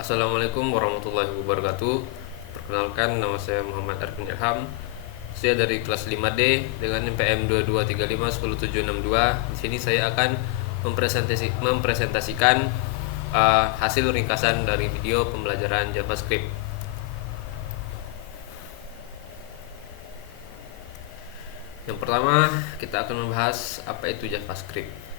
Assalamualaikum warahmatullahi wabarakatuh. Perkenalkan, nama saya Muhammad Arfin Ilham. Saya dari kelas 5D dengan NPM 22351072. Di sini saya akan mempresentasikan hasil ringkasan dari video pembelajaran JavaScript. Yang pertama, kita akan membahas apa itu JavaScript.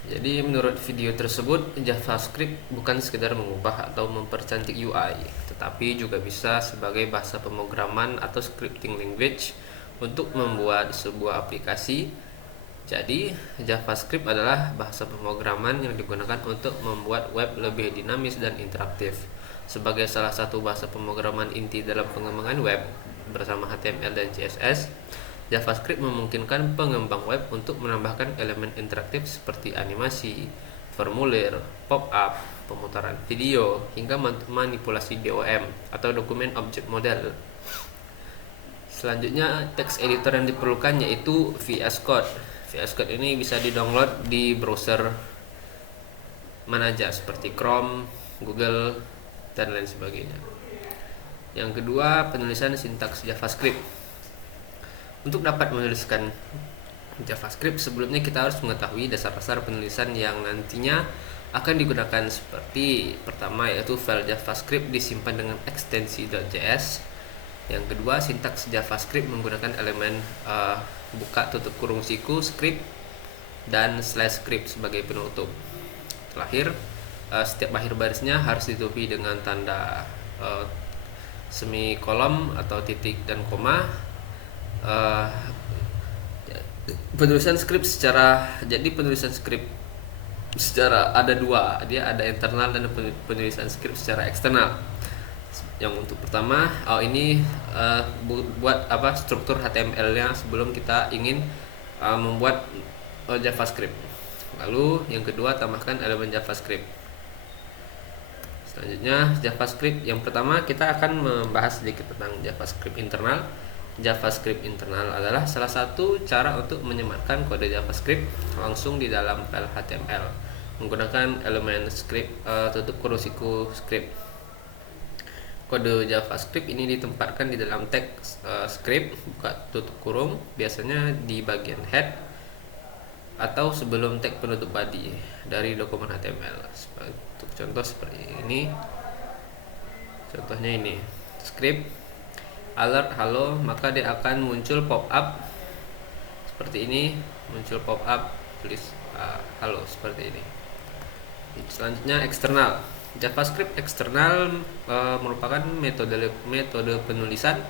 Jadi menurut video tersebut, JavaScript bukan sekedar mengubah atau mempercantik UI, tetapi juga bisa sebagai bahasa pemrograman atau scripting language untuk membuat sebuah aplikasi. Jadi, JavaScript adalah bahasa pemrograman yang digunakan untuk membuat web lebih dinamis dan interaktif. Sebagai salah satu bahasa pemrograman inti dalam pengembangan web bersama HTML dan CSS, JavaScript memungkinkan pengembang web untuk menambahkan elemen interaktif seperti animasi, formulir, pop-up, pemutaran video, hingga manipulasi DOM atau dokumen object model. Selanjutnya, text editor yang diperlukan yaitu VS Code. VS Code ini bisa di-download di browser mana aja seperti Chrome, Google, dan lain sebagainya. Yang kedua, penulisan sintaks JavaScript. Untuk dapat menuliskan JavaScript, sebelumnya kita harus mengetahui dasar-dasar penulisan yang nantinya akan digunakan, seperti pertama yaitu file JavaScript disimpan dengan ekstensi .js. Yang kedua, sintaks JavaScript menggunakan elemen buka tutup kurung siku, script, dan slash script sebagai penutup. Terakhir, setiap akhir barisnya harus ditutupi dengan tanda semikolon atau titik dan koma. Penulisan script penulisan script secara ada dua, dia ada internal dan penulisan script secara eksternal. Yang untuk pertama, ini buat struktur HTML-nya sebelum kita ingin membuat JavaScript. Lalu yang kedua, tambahkan elemen JavaScript. Selanjutnya, JavaScript. Yang pertama, kita akan membahas sedikit tentang JavaScript internal. JavaScript internal adalah salah satu cara untuk menyematkan kode JavaScript langsung di dalam file HTML menggunakan elemen script tutup kurung siku script. Kode JavaScript ini ditempatkan di dalam teks script buka tutup kurung, biasanya di bagian head atau sebelum teks penutup body dari dokumen HTML. Untuk contoh seperti ini. Contohnya ini, script alert halo, maka dia akan muncul pop-up seperti ini, muncul pop-up tulis halo seperti ini. Selanjutnya, eksternal. JavaScript eksternal merupakan metode penulisan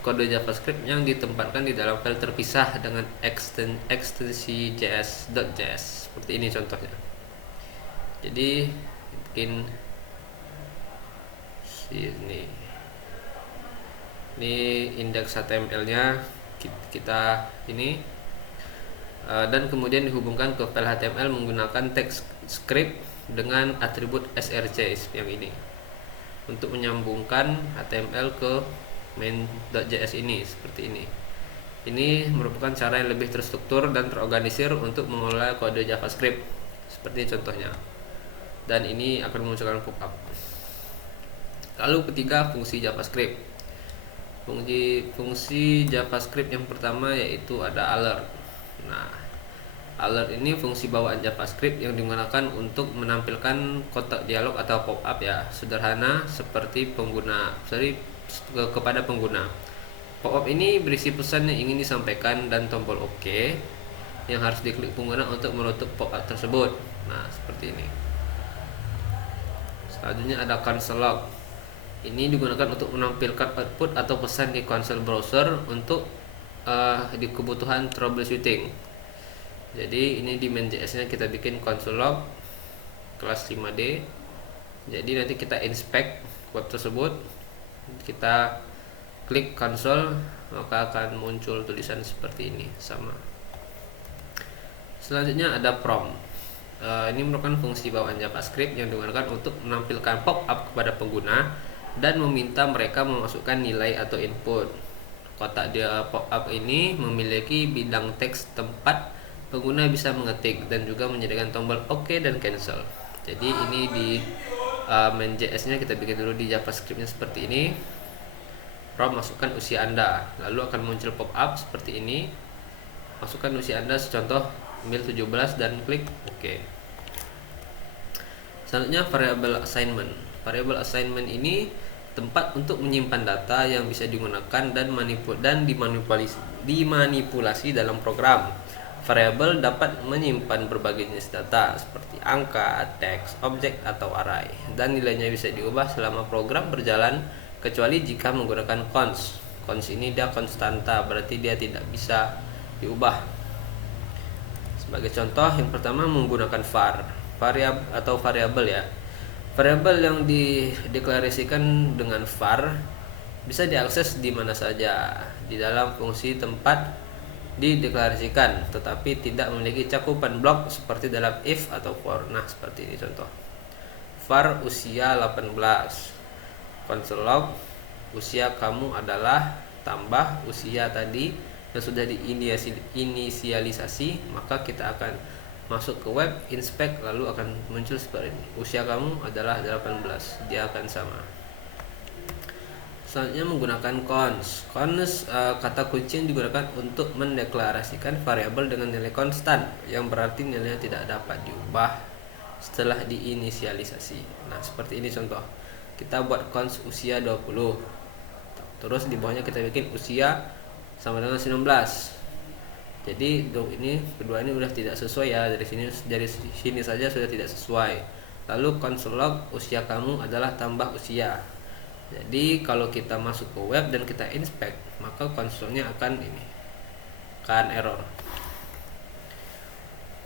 kode JavaScript yang ditempatkan di dalam file terpisah dengan ekstensi .js seperti ini contohnya. Jadi bikin sini. Ini indeks HTML-nya kita ini, dan kemudian dihubungkan ke file HTML menggunakan teks script dengan atribut src yang ini untuk menyambungkan HTML ke main.js ini seperti ini. Ini merupakan cara yang lebih terstruktur dan terorganisir untuk mengelola kode JavaScript seperti contohnya. Dan ini akan memunculkan pop-up. Lalu ketiga, fungsi JavaScript. Fungsi JavaScript yang pertama yaitu ada alert. Nah, alert ini fungsi bawaan JavaScript yang digunakan untuk menampilkan kotak dialog atau pop-up ya, sederhana seperti kepada pengguna. Pop-up ini berisi pesan yang ingin disampaikan dan tombol OK yang harus diklik pengguna untuk menutup pop-up tersebut. Nah, seperti ini. Selanjutnya ada console log. Ini digunakan untuk menampilkan output atau pesan di konsol browser untuk di kebutuhan troubleshooting. Jadi ini di main.js nya kita bikin console log kelas 5D. Jadi nanti kita inspect web tersebut, kita klik console, maka akan muncul tulisan seperti ini sama. Selanjutnya ada prompt. Ini merupakan fungsi bawaan JavaScript yang digunakan untuk menampilkan pop-up kepada pengguna dan meminta mereka memasukkan nilai atau input. Kotak dia pop-up ini memiliki bidang teks tempat pengguna bisa mengetik dan juga menyediakan tombol OK dan cancel. Jadi ini main.js nya kita bikin dulu di JavaScript-nya seperti ini. Prompt masukkan usia Anda, lalu akan muncul pop up seperti ini. Masukkan usia Anda, contoh mil 17 dan klik OK. Selanjutnya variable assignment. Variable assignment ini tempat untuk menyimpan data yang bisa digunakan dan dimanipulasi dalam program. Variabel dapat menyimpan berbagai jenis data seperti angka, teks, objek, atau array, dan nilainya bisa diubah selama program berjalan kecuali jika menggunakan const. Const ini dia konstanta, berarti dia tidak bisa diubah. Sebagai contoh, yang pertama menggunakan var, variabel ya. Variabel yang dideklarasikan dengan var bisa diakses di mana saja di dalam fungsi tempat dideklarasikan, tetapi tidak memiliki cakupan blok seperti dalam if atau for. Nah, seperti ini contoh. Var usia 18. Console log usia kamu adalah tambah usia tadi yang sudah diinisialisasi, maka kita akan masuk ke web, inspect, lalu akan muncul seperti ini. Usia kamu adalah 18. Dia akan sama. Selanjutnya menggunakan const. Kata kunci yang digunakan untuk mendeklarasikan variabel dengan nilai konstan, yang berarti nilainya tidak dapat diubah setelah diinisialisasi. Nah, seperti ini contoh. Kita buat const usia 20. Terus di bawahnya kita bikin usia sama dengan 19. Jadi kedua ini udah tidak sesuai ya, dari sini saja sudah tidak sesuai. Lalu console log usia kamu adalah tambah usia. Jadi kalau kita masuk ke web dan kita inspect, maka konsolnya akan error.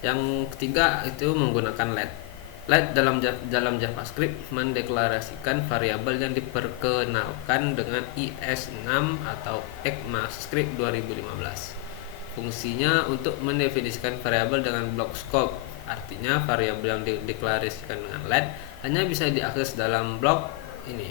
Yang ketiga itu menggunakan let. Let dalam JavaScript mendeklarasikan variabel yang diperkenalkan dengan IS6 atau ECMAScript 2015. Fungsinya untuk mendefinisikan variabel dengan blok scope. Artinya variabel yang dideklarasikan dengan let hanya bisa diakses dalam blok ini.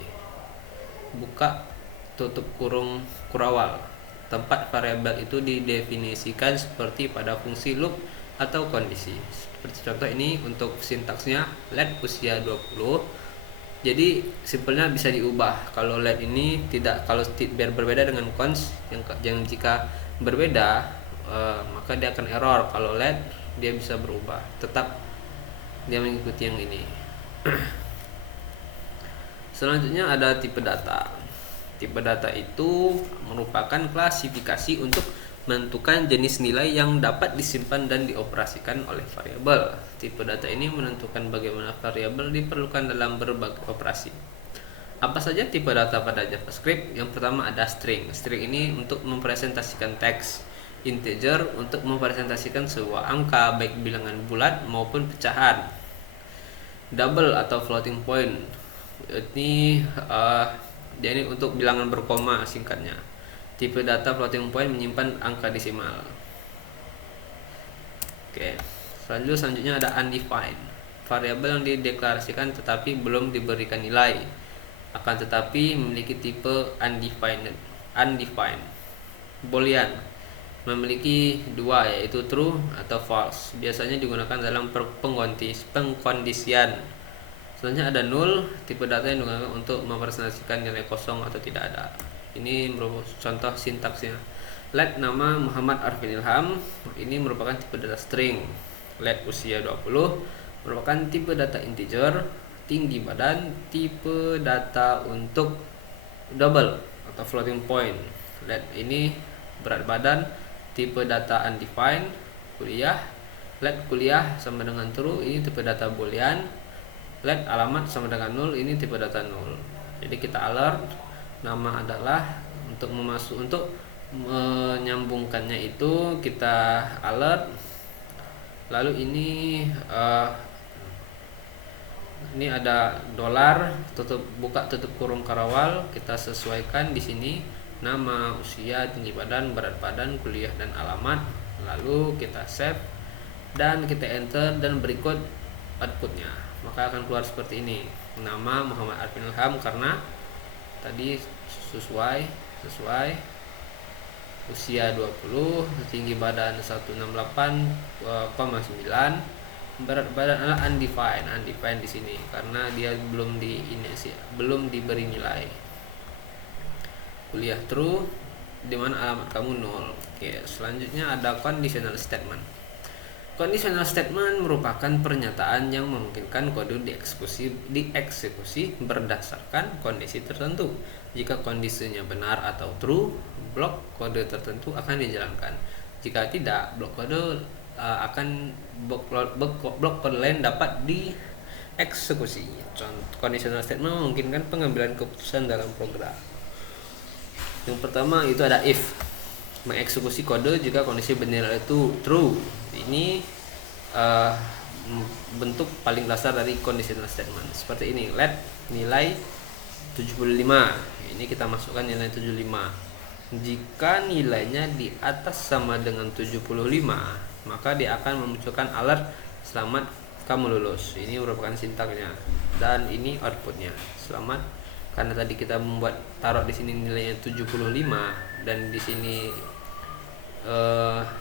Buka tutup kurung kurawal. Tempat variabel itu didefinisikan seperti pada fungsi loop atau kondisi. Seperti contoh ini untuk sintaksnya let usia 20. Jadi simpelnya bisa diubah. Kalau let ini tidak, biar berbeda dengan const yang jika berbeda maka dia akan error. Kalau let dia bisa berubah, tetap dia mengikuti yang ini. Selanjutnya ada tipe data. Tipe data itu merupakan klasifikasi untuk menentukan jenis nilai yang dapat disimpan dan dioperasikan oleh variabel. Tipe data ini menentukan bagaimana variabel diperlukan dalam berbagai operasi. Apa saja tipe data pada JavaScript? Yang pertama ada string. String ini untuk mempresentasikan teks. Integer untuk mempresentasikan sebuah angka, baik bilangan bulat maupun pecahan. Double atau floating point. Ini untuk bilangan berkoma singkatnya. Tipe data floating point menyimpan angka desimal. Selanjutnya ada undefined. Variabel yang dideklarasikan tetapi belum diberikan nilai, akan tetapi memiliki tipe undefined. Boolean memiliki dua, yaitu true atau false. Biasanya digunakan dalam pengkondisian. Selanjutnya ada null, tipe data yang digunakan untuk mempresentasikan nilai kosong atau tidak ada. Ini merupakan contoh sintaksnya. Let nama Muhammad Arfin Ilham, ini merupakan tipe data string. Let usia 20 merupakan tipe data integer. Tinggi badan, tipe data untuk double atau floating point. Let ini berat badan, tipe data undefined. Kuliah, let kuliah sama dengan true, ini tipe data boolean. Let alamat sama dengan null, ini tipe data null. Jadi kita alert, nama adalah untuk menyambungkannya itu kita alert. Lalu ini ada dolar, buka tutup kurung karawal, kita sesuaikan di sini nama, usia, tinggi badan, berat badan, kuliah, dan alamat. Lalu kita save dan kita enter, dan berikut outputnya, maka akan keluar seperti ini. Nama Muhammad Arfin Ilham karena tadi sesuai. Usia 20, tinggi badan 168,9, Berat badan adalah undefined di sini karena dia belum diberi nilai. Kuliah true di mana alamat kamu 0. Oke, selanjutnya ada conditional statement. Conditional statement merupakan pernyataan yang memungkinkan kode dieksekusi berdasarkan kondisi tertentu. Jika kondisinya benar atau true, blok kode tertentu akan dijalankan. Jika tidak, blok kode lain dapat dieksekusi. Conditional statement memungkinkan pengambilan keputusan dalam program. Yang pertama itu ada if, mengeksekusi kode jika kondisi benar itu true. Ini bentuk paling dasar dari conditional statement. Seperti ini, let nilai 75. Ini kita masukkan nilai 75. Jika nilainya di atas sama dengan 75, maka dia akan memunculkan alert selamat kamu lulus. Ini merupakan sintaknya dan ini outputnya. Selamat, karena tadi kita taruh di sini nilainya 75 dan di sini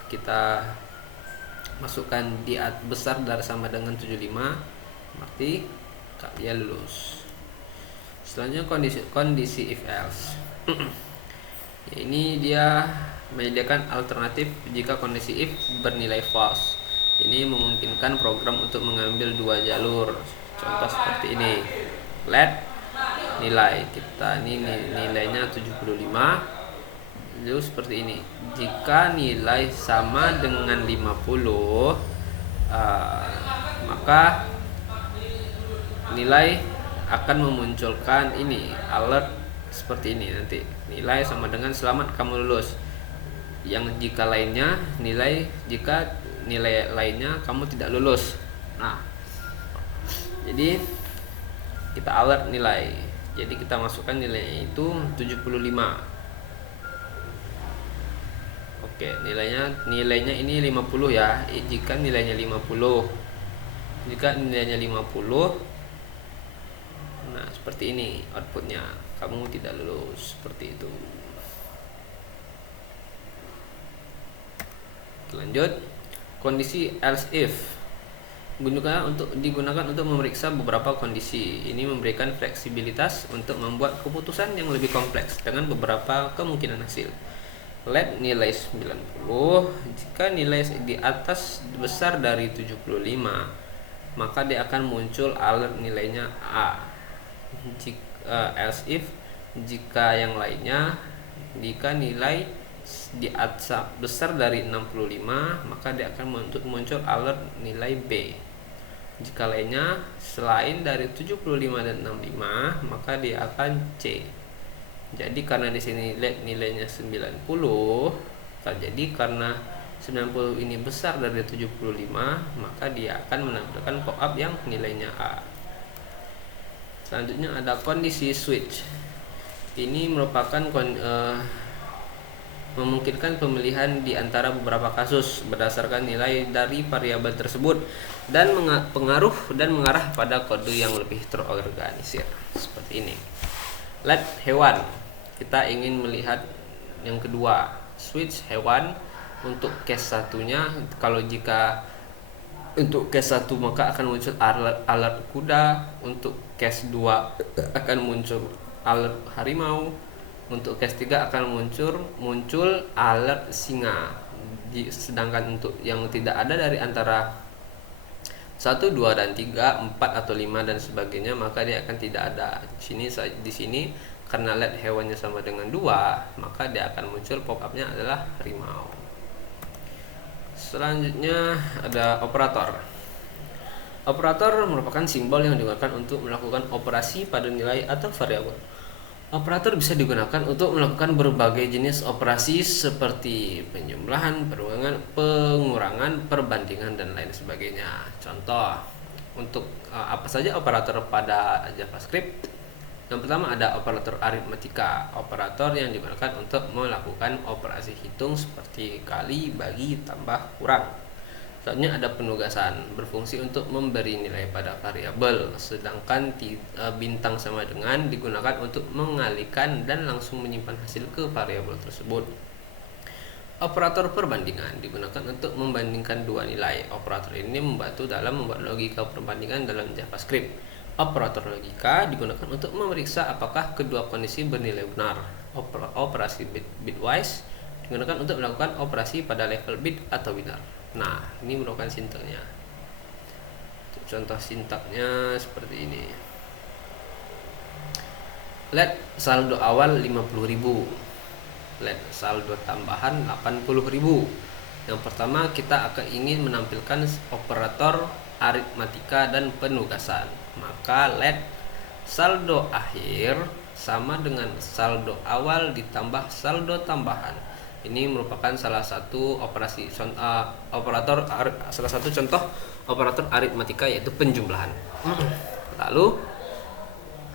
kita masukkan di besar dari sama dengan 75, berarti kalian lulus. Selanjutnya kondisi if else. Ini dia menyediakan alternatif jika kondisi if bernilai false. Ini memungkinkan program untuk mengambil dua jalur. Contoh seperti ini. Let nilai kita ini nilainya 75. Lalu seperti ini, jika nilai sama dengan 50, maka nilai akan memunculkan ini alert seperti ini. Nanti nilai sama dengan selamat kamu lulus. Jika nilai lainnya kamu tidak lulus. Nah, jadi kita alert nilai. Jadi kita masukkan nilainya itu 75. Oke, nilainya ini 50 ya. Jika nilainya 50. Nah, seperti ini outputnya. Kamu tidak lulus, seperti itu. Lanjut, kondisi else if digunakan untuk memeriksa beberapa kondisi. Ini memberikan fleksibilitas untuk membuat keputusan yang lebih kompleks dengan beberapa kemungkinan hasil. Let nilai 90. Jika nilai di atas besar dari 75, maka dia akan muncul alert nilainya A. Else if jika jika nilai di atas besar dari 65, maka dia akan muncul alert nilai B. Jika lainnya selain dari 75 dan 65, maka dia akan C. Jadi karena di sini nilainya 90, jadi karena 90 ini besar dari 75, maka dia akan menampilkan pop-up yang nilainya A. Selanjutnya ada kondisi switch. Ini merupakan memungkinkan pemilihan di antara beberapa kasus berdasarkan nilai dari variabel tersebut dan mengarah pada kode yang lebih terorganisir. Seperti ini. Let hewan. Kita ingin melihat yang kedua, switch hewan. Untuk case satunya, jika untuk case 1 maka akan muncul alert kuda. Untuk case 2 akan muncul alert harimau. Untuk case 3 akan muncul alert singa. Sedangkan untuk yang tidak ada dari antara 1, 2 dan 3, 4 atau 5 dan sebagainya, maka dia akan tidak ada. Di sini karena let hewannya sama dengan 2, maka dia akan muncul pop-up-nya adalah harimau. Selanjutnya ada operator. Operator merupakan simbol yang digunakan untuk melakukan operasi pada nilai atau variabel. Operator bisa digunakan untuk melakukan berbagai jenis operasi seperti penjumlahan, pengurangan, perbandingan, dan lain sebagainya. Contoh, untuk apa saja operator pada JavaScript? Yang pertama ada operator aritmatika, operator yang digunakan untuk melakukan operasi hitung seperti kali, bagi, tambah, kurang. Selanjutnya ada penugasan, berfungsi untuk memberi nilai pada variabel, sedangkan bintang sama dengan digunakan untuk mengalihkan dan langsung menyimpan hasil ke variabel tersebut. Operator perbandingan digunakan untuk membandingkan dua nilai. Operator ini membantu dalam membuat logika perbandingan dalam JavaScript. Operator logika digunakan untuk memeriksa apakah kedua kondisi bernilai benar. Operasi bitwise digunakan untuk melakukan operasi pada level bit atau binar. Nah, ini merupakan sintaknya. Contoh sintaknya seperti ini. Let saldo awal 50.000. Let saldo tambahan 80.000. Yang pertama, kita akan ingin menampilkan operator aritmatika dan penugasan. Maka let saldo akhir sama dengan saldo awal ditambah saldo tambahan. Ini merupakan salah satu salah satu contoh operator aritmatika, yaitu penjumlahan. Lalu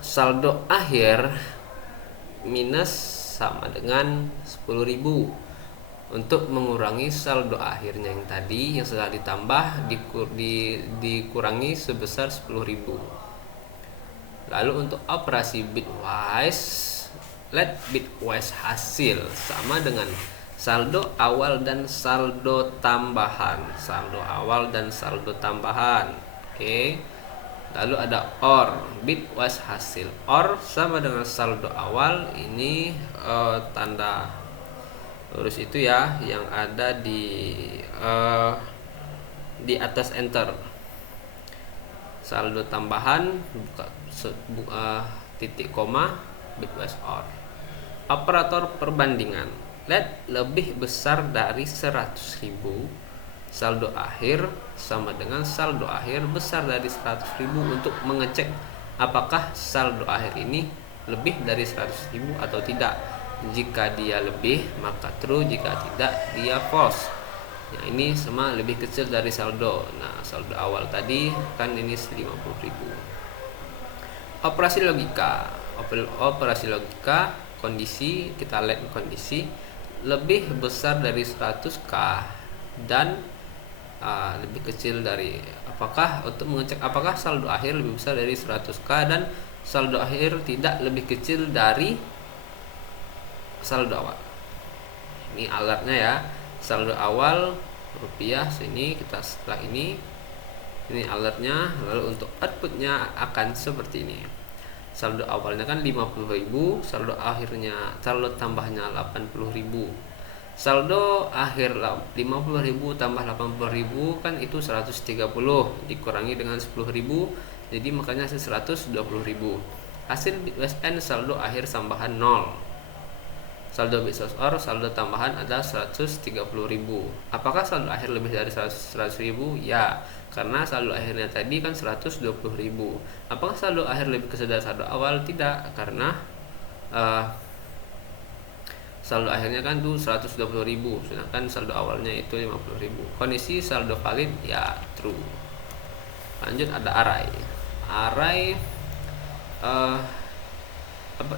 saldo akhir minus sama dengan 10.000 untuk mengurangi saldo akhirnya yang tadi yang sudah ditambah dikurangi sebesar 10.000. Lalu untuk operasi bitwise, let bitwise hasil sama dengan saldo awal dan saldo tambahan. Oke. Lalu ada OR, bitwise hasil. OR sama dengan saldo awal, ini tanda lurus itu ya yang ada di atas enter. Saldo tambahan titik koma, bitwise OR. Operator perbandingan, let lebih besar dari 100.000. Saldo akhir sama dengan saldo akhir besar dari 100.000 untuk mengecek apakah saldo akhir ini lebih dari 100.000 atau tidak. Jika dia lebih, maka true. Jika tidak, dia false. Yang ini sama lebih kecil dari saldo. Nah, saldo awal tadi kan ini 50.000. Operasi logika kondisi, kita let kondisi lebih besar dari 100k dan lebih kecil dari untuk mengecek apakah saldo akhir lebih besar dari 100k dan saldo akhir tidak lebih kecil dari saldo awal. Ini alertnya ya. Saldo awal rupiah sini, kita setelah ini alertnya. Lalu untuk outputnya akan seperti ini. Saldo awalnya kan 50.000, saldo tambahnya 80.000. Saldo akhir 50.000 tambah 80.000 kan itu 130, dikurangi dengan 10.000, jadi makanya 120.000. Hasil bitwise end saldo akhir tambahan 0. Saldo bitwise OR saldo tambahan ada 130.000. Apakah saldo akhir lebih dari 100.000? Ya, karena saldo akhirnya tadi kan 120.000. Apakah saldo akhir lebih kecil dari saldo awal? Tidak, karena saldo akhirnya kan tuh 120.000, sedangkan saldo awalnya itu 50.000. Kondisi saldo valid ya true. Lanjut ada array.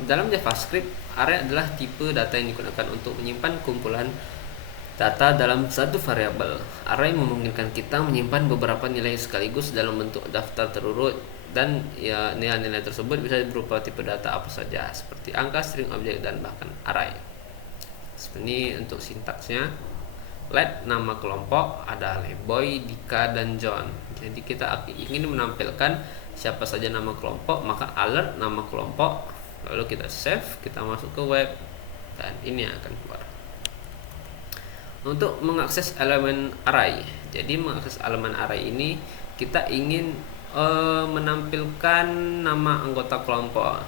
Dalam JavaScript, array adalah tipe data yang digunakan untuk menyimpan kumpulan data dalam satu variabel. Array memungkinkan kita menyimpan beberapa nilai sekaligus dalam bentuk daftar terurut, dan ya nilai-nilai tersebut bisa berupa tipe data apa saja seperti angka, string, objek, dan bahkan array. Ini untuk sintaksnya. Let nama kelompok ada Leboy, Dika, dan John. Jadi kita ingin menampilkan siapa saja nama kelompok, maka alert nama kelompok. Lalu kita save, kita masuk ke web, dan ini akan keluar. Untuk mengakses elemen array, jadi mengakses elemen array ini kita ingin menampilkan nama anggota kelompok.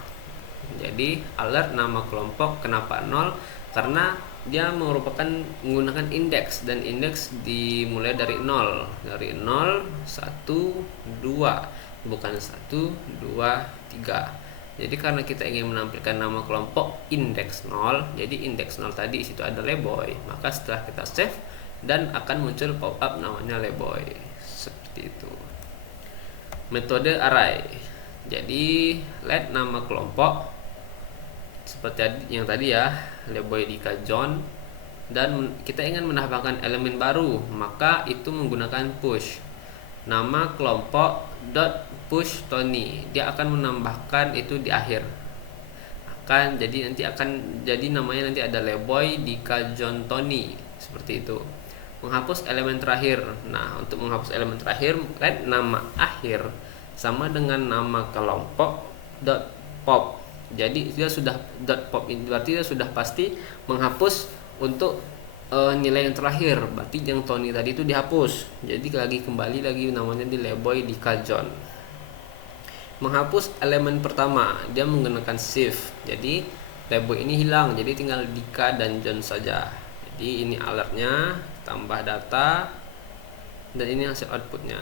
Jadi alert nama kelompok, kenapa 0? Karena dia merupakan menggunakan indeks, dan indeks dimulai dari 0. Dari 0, 1, 2, bukan 1, 2, 3. Jadi karena kita ingin menampilkan nama kelompok indeks 0, jadi indeks 0 tadi situ ada Leboy, maka setelah kita save dan akan muncul pop-up namanya Leboy. Seperti itu. Metode array. Jadi let nama kelompok seperti yang tadi ya, Leboy, Dika, John, dan kita ingin menambahkan elemen baru, maka itu menggunakan push. Nama kelompok .push Tony, dia akan menambahkan itu di akhir. Jadi namanya nanti ada Leboy, Dika, John, Tony. seperti itu. Menghapus elemen terakhir. Nah, untuk menghapus elemen terakhir, let nama akhir sama dengan nama kelompok dot pop. Jadi dia sudah dot pop ini berarti dia sudah pasti menghapus untuk nilai yang terakhir. Berarti yang Tony tadi itu dihapus. Jadi kembali lagi namanya di Leboy di Kajon. Menghapus elemen pertama, dia menggunakan shift. Jadi Leboy ini hilang, jadi tinggal Dika dan John saja. Jadi ini alertnya, tambah data, dan ini hasil outputnya.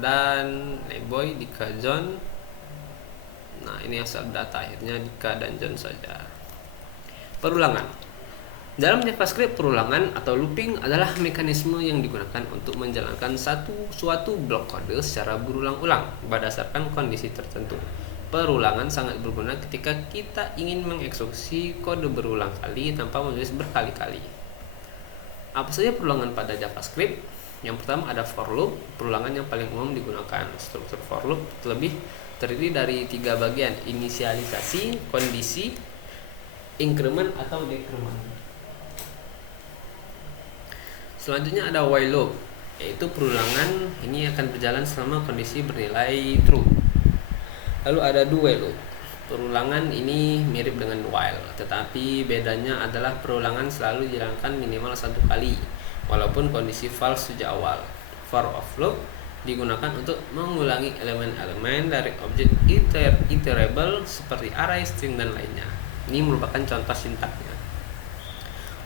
Dan Leboy, Dika, John. Nah, ini hasil data akhirnya Dika dan John saja. Perulangan. Dalam JavaScript, perulangan atau looping adalah mekanisme yang digunakan untuk menjalankan suatu blok kode secara berulang-ulang berdasarkan kondisi tertentu. Perulangan sangat berguna ketika kita ingin mengeksekusi kode berulang kali tanpa menulis berkali-kali. Apa saja perulangan pada JavaScript? Yang pertama ada for loop, perulangan yang paling umum digunakan. Struktur for loop terdiri dari 3 bagian: inisialisasi, kondisi, increment atau decrement. Selanjutnya ada while loop, yaitu perulangan ini akan berjalan selama kondisi bernilai true. Lalu ada do while loop. Perulangan ini mirip dengan while, tetapi bedanya adalah perulangan selalu dijalankan minimal 1 kali, walaupun kondisi false sejak awal. For of loop digunakan untuk mengulangi elemen-elemen dari objek iterable seperti array, string, dan lainnya. Ini merupakan contoh sintaknya.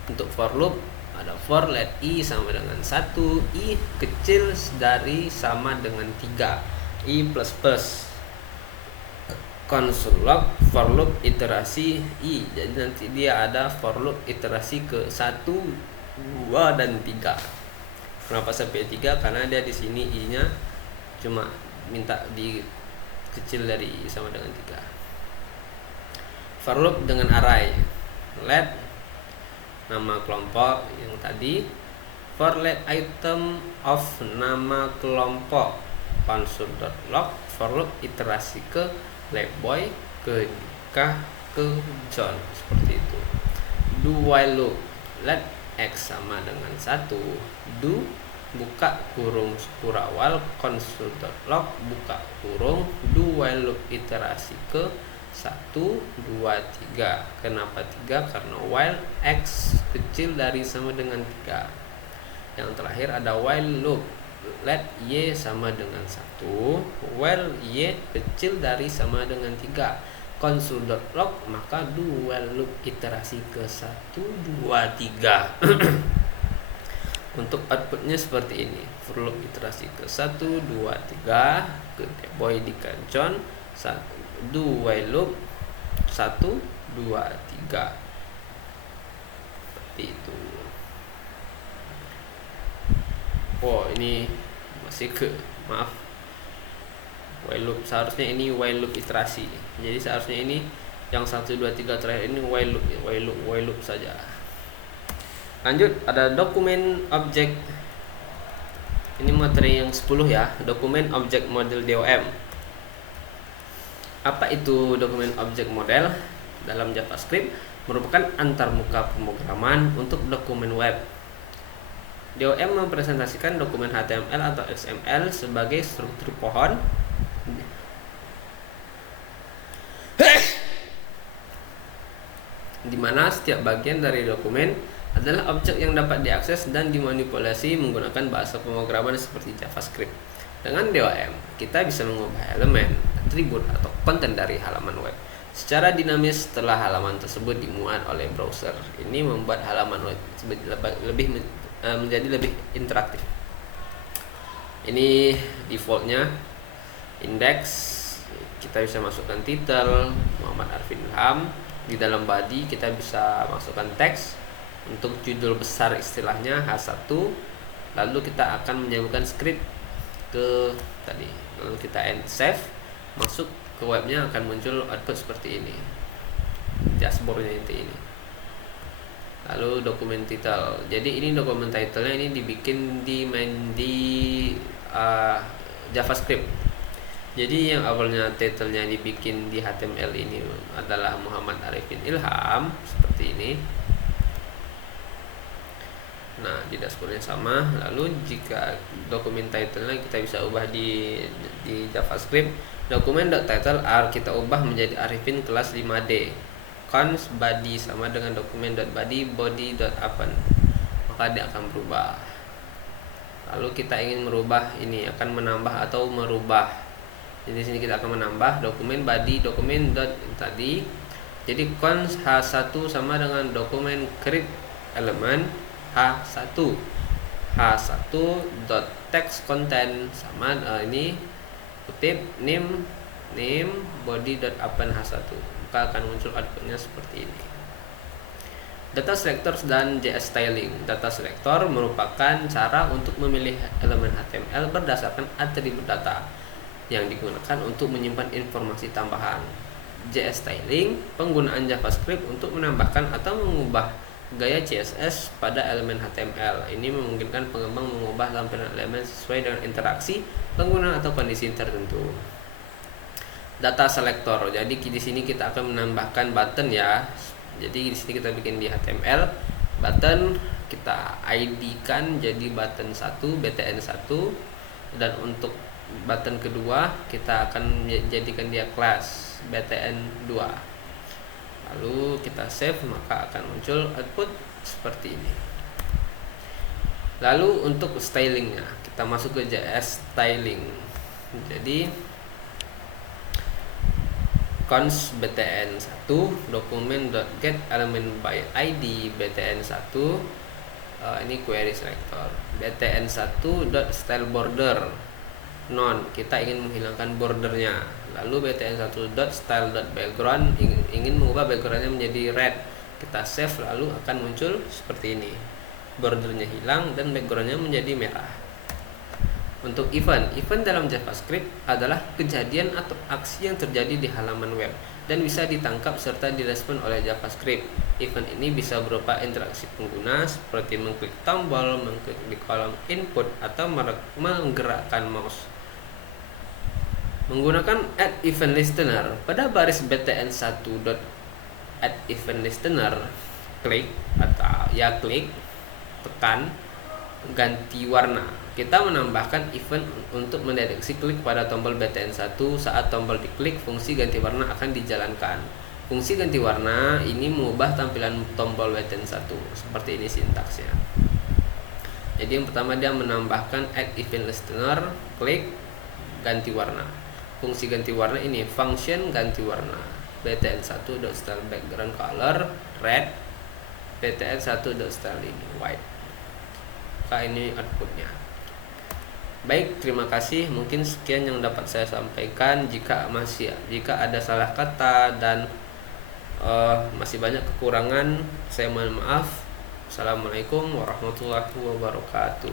Untuk for loop ada for let i sama dengan 1, i kecil dari sama dengan 3, i plus plus. Console log for loop iterasi i, jadi nanti dia ada for loop iterasi ke 1, 2, dan 3. Kenapa sampai 3? Karena dia di sini i nya cuma minta di kecil dari i sama dengan 3. For loop dengan array, let nama kelompok yang tadi, for let item of nama kelompok, console.log for loop iterasi ke Leboy, ke Dika, ke John, seperti itu. Do while loop, let x sama dengan 1, do buka kurung syukur awal, console.log buka kurung, do while loop iterasi ke 1, 2, 3. Kenapa 3? Karena while x kecil dari sama dengan 3. Yang terakhir ada while loop, let y sama dengan 1, while y kecil dari sama dengan 3, console.log maka do while loop iterasi ke 1, 2, 3. Untuk outputnya seperti ini, for loop iterasi ke 1, 2, 3, ke Boy Dika John, do while loop 1, 2, 3, seperti itu. Oh, ini masih maaf, while loop, seharusnya ini while loop iterasi. Jadi seharusnya ini yang 1, 2, 3 terakhir ini while loop saja. Lanjut, ada dokumen objek. Ini materi yang 10 ya, dokumen objek model DOM. Apa itu dokumen objek model? Dalam JavaScript merupakan antarmuka pemrograman untuk dokumen web. DOM mempresentasikan dokumen HTML atau XML sebagai struktur pohon di mana setiap bagian dari dokumen adalah objek yang dapat diakses dan dimanipulasi menggunakan bahasa pemrograman seperti JavaScript. Dengan DOM, kita bisa mengubah elemen, atribut, atau konten dari halaman web secara dinamis setelah halaman tersebut dimuat oleh browser. Ini membuat halaman web menjadi lebih interaktif. Ini defaultnya index, kita bisa masukkan title Muhammad Arifin Ilham. Di dalam body kita bisa masukkan teks. Untuk judul besar istilahnya H1. Lalu kita akan menyambungkan script ke tadi. Lalu kita end save, masuk ke webnya, akan muncul output seperti ini, dashboardnya ini. Lalu dokumen title. Jadi ini dokumen titlenya ini dibikin di JavaScript. Jadi yang awalnya titlenya dibikin di HTML ini adalah Muhammad Arifin Ilham seperti ini. Nah, di dashboardnya sama. Lalu jika dokumen title-nya kita bisa ubah di JavaScript, dokumen.title kita ubah menjadi Arifin kelas 5D. Cons body sama dengan dokumen.body body.append. Maka dia akan berubah. Lalu kita ingin merubah ini, akan menambah atau merubah. Jadi sini kita akan menambah dokumen body dokumen dot tadi. Jadi cons h1 sama dengan dokumen create element h1 dot text content sama ini kutip name body dot append h1, maka akan muncul outputnya seperti ini. Data selector dan JS styling. Data selector merupakan cara untuk memilih elemen HTML berdasarkan atribut data yang digunakan untuk menyimpan informasi tambahan. JS styling, penggunaan JavaScript untuk menambahkan atau mengubah gaya CSS pada elemen HTML. Ini memungkinkan pengembang mengubah tampilan elemen sesuai dengan interaksi, penggunaan atau kondisi tertentu. Data selector. Jadi di sini kita akan menambahkan button ya. Jadi di sini kita bikin di HTML button, kita ID-kan jadi button 1 btn1, dan untuk button kedua kita akan jadikan dia kelas btn2. Lalu kita save, maka akan muncul output seperti ini. Lalu untuk stylingnya, kita masuk ke JS styling. Jadi cons btn1 dokumen.get element by id btn1, ini query selector. btn1.style border non, kita ingin menghilangkan bordernya. Lalu btn1.style.background ingin mengubah backgroundnya menjadi red. Kita save, lalu akan muncul seperti ini, bordernya hilang dan backgroundnya menjadi merah. Untuk event dalam JavaScript adalah kejadian atau aksi yang terjadi di halaman web dan bisa ditangkap serta direspon oleh JavaScript. Event ini bisa berupa interaksi pengguna seperti mengklik tombol, mengklik di kolom input, atau menggerakkan mouse. Menggunakan add event listener, pada baris btn1.add event listener, klik tekan ganti warna. Kita menambahkan event untuk mendeteksi klik pada tombol btn1. Saat tombol diklik, fungsi ganti warna akan dijalankan. Fungsi ganti warna ini mengubah tampilan tombol btn1. Seperti ini sintaksnya. Jadi yang pertama dia menambahkan add event listener, klik ganti warna. Fungsi ganti warna ini function ganti warna. btn1.style background color red, btn1.style ini white. Maka ini outputnya. Baik, terima kasih. Mungkin sekian yang dapat saya sampaikan. Jika ada salah kata dan masih banyak kekurangan, saya mohon maaf. Assalamualaikum warahmatullahi wabarakatuh.